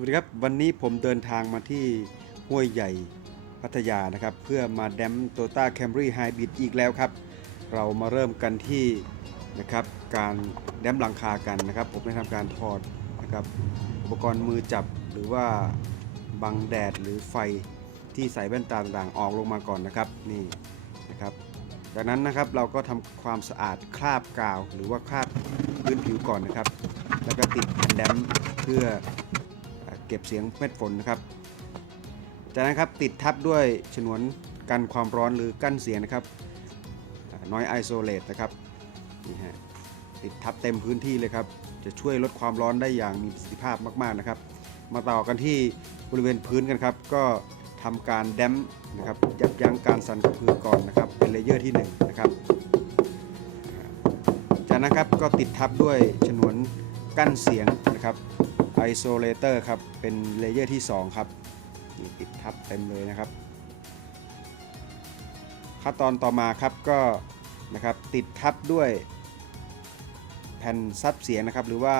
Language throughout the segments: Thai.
วัสดีครับ วันนี้ผมเดินทางมาที่ห้วยใหญ่พัทยานะครับ เพื่อมาแดมโตต้าแคมรี่ไฮบริดอีกแล้วครับ เรามาเริ่มกันที่นะครับการแดมหลังคากันนะครับ ผมได้ทำการถอดนะครับอุปกรณ์มือจับหรือว่าบังแดดหรือไฟที่ใส่แว่นตาต่างๆออกลงมาก่อนนะครับนี่นะครับ จากนั้นนะครับเราก็ทำความสะอาดคราบกาว หรือว่าคราบพื้นผิวก่อนนะครับ แล้วก็ติดแผ่นแดมเพื่อ เก็บเสียงเม็ดฝนนะครับ จากนั้นครับติดทับด้วยฉนวนกันความร้อนหรือกั้นเสียงนะครับน้อยไอโซเลตนะครับนี่ฮะติดทับเต็มพื้นที่เลยครับ จะช่วยลดความร้อนได้อย่างมีประสิทธิภาพมากๆนะครับ มาต่อกันที่บริเวณพื้นกันครับ ก็ทำการแดมนะครับยับยั้งการสั่นของพื้นก่อนนะครับ เป็นเลเยอร์ที่หนึ่งนะครับ จากนั้นครับก็ติดทับด้วยฉนวนกั้นเสียงนะครับ ไอโซเลเตอร์ครับ เป็นเลเยอร์ที่ 2 ครับนี่ติดทับเต็มเลยนะครับ ขั้นตอนต่อมาครับก็นะครับติดทับด้วยแผ่นซับเสียงนะครับ หรือว่า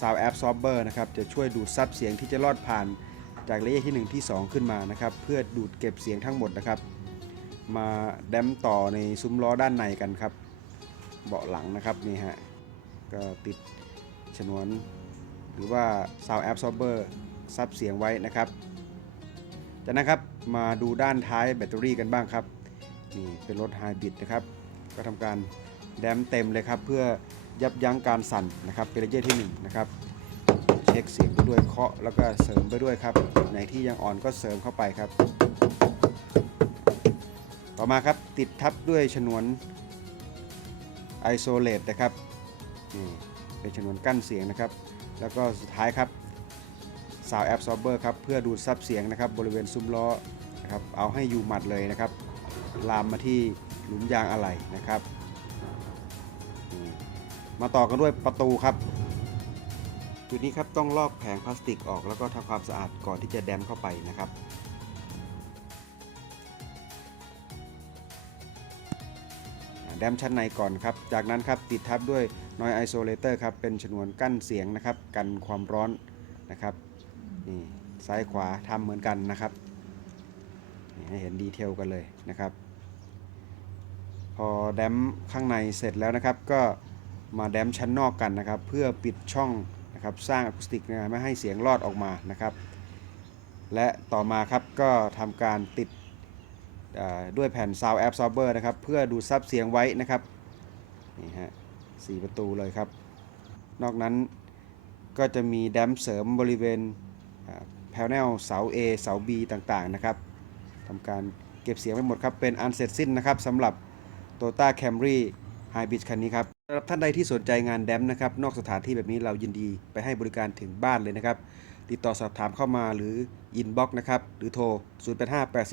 Sound Absorber นะครับ จะช่วยดูดซับเสียงที่จะลอดผ่านจากเลเยอร์ที่ 1 ที่ 2 ขึ้นมานะครับ เพื่อดูดเก็บเสียงทั้งหมดนะครับ มาแดมต่อในซุ้มล้อด้านในกันครับ เบาะหลังนะครับนี่ฮะก็ติดฉนวน หรือว่า Sound Absorber ซับเสียงไว้นะครับ จากนั้นครับมาดูด้านท้ายแบตเตอรี่กันบ้างครับ นี่เป็นรถไฮบริดนะครับ ก็ทำการแดมเต็มเลยครับ เพื่อยับยั้งการสั่นนะครับเป็นเลเยอร์ที่1นะครับเช็คเสียงไปด้วยเคาะแล้วก็เสริมไปด้วยครับไหนที่ยังอ่อนก็เสริมเข้าไปครับ ต่อมาครับติดทับด้วยฉนวนไอโซเลตนะครับนี่เป็นฉนวนกั้นเสียงนะครับ แล้วก็สุดท้ายครับสาวแอปซอบเบอร์ครับเพื่อดูดซับเสียงนะครับบริเวณซุ้มล้อนะครับเอาให้อยู่หมัดเลยนะครับ ลามมาที่หลุมยางอะไหล่นะครับ มาต่อกันด้วยประตูครับ จุดนี้ครับต้องลอกแผงพลาสติกออกแล้วก็ทำความสะอาดก่อนที่จะแดมเข้าไปนะครับ แดมชั้นในก่อนครับ จากนั้นครับติดทับด้วย Noise Isolator ครับเป็นฉนวนกั้นเสียงนะครับ กันความร้อนนะครับนี่ซ้ายขวาทำเหมือนกันนะครับนี่ให้เห็นดีเทลกันเลยนะครับ พอแดมข้างในเสร็จแล้วนะครับ ก็มาแดมชั้นนอกกันนะครับ เพื่อปิดช่องนะครับสร้างอะคูสติกนะไม่ให้เสียงรอดออกมานะครับ และต่อมาครับก็ทำการติด ด้วยแผ่น Sound Absorber นะครับเพื่อดูดซับเสียงไว้นะครับนี่ฮะสี่ประตูเลยครับ นอกนั้นก็จะมีแดมเสริมบริเวณแพลเนลเสา A เสา B ต่างๆนะครับทำการเก็บเสียงไปหมดครับเป็นอันเสร็จสิ้นนะครับสำหรับ Toyota Camry Hybrid คันนี้ครับสำหรับท่านใดที่สนใจงานแดมนะครับ นอกสถานที่แบบนี้เรายินดีไปให้บริการถึงบ้านเลยนะครับ ติดต่อสอบถามเข้ามาหรืออินบ็อกนะครับ หรือโทร 0 8 5 8